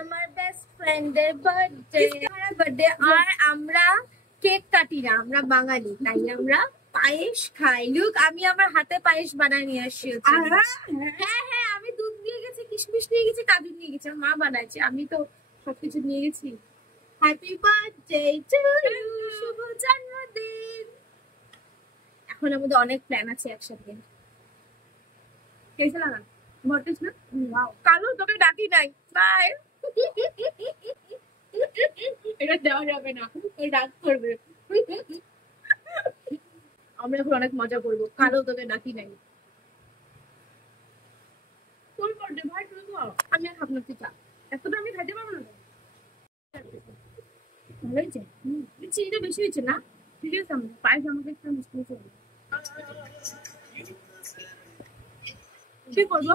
আমার বেস্ট ফ্রেন্ডের বার্থডে আর আমরা কেক কাটি না, আমরা বাঙালি তাই আমরা পায়েস খাই। লুক, আমি আমার হাতে পায়েস বানায় নিয়ে আসছি। হ্যাঁ হ্যাঁ, আমি দুধ নিয়ে গেছি, কিশমিশ নিয়ে গেছি, কাজু নিয়ে গেছি, মা বানাইছে, আমি তো সবকিছু নিয়ে গেছি। হ্যাপি বার্থডে টু ইউ, শুভ জন্মদিন। এখন আমাদের অনেক প্ল্যান আছে একসাথে। কেসে লাগা ভর্তিস না? কালো তোকে ডাকি নাই, বাই। এটা দেওয়া যাবে না, ডাক করবে। আমরা এখন অনেক মজা করবো। কালো তোকে ডাকি নাই। কোন বার্থডে ভাই তুই তো? আমি আর খাবো না, তুই খা। এতটা আমি খাইতে পারবো না। ভালো হয়েছে, চিনিটা বেশি হয়েছে না? ঠিক আছে, আমি পায়েস আমাকে একটু মিষ্টি মিষ্টি হবে। কি করবো?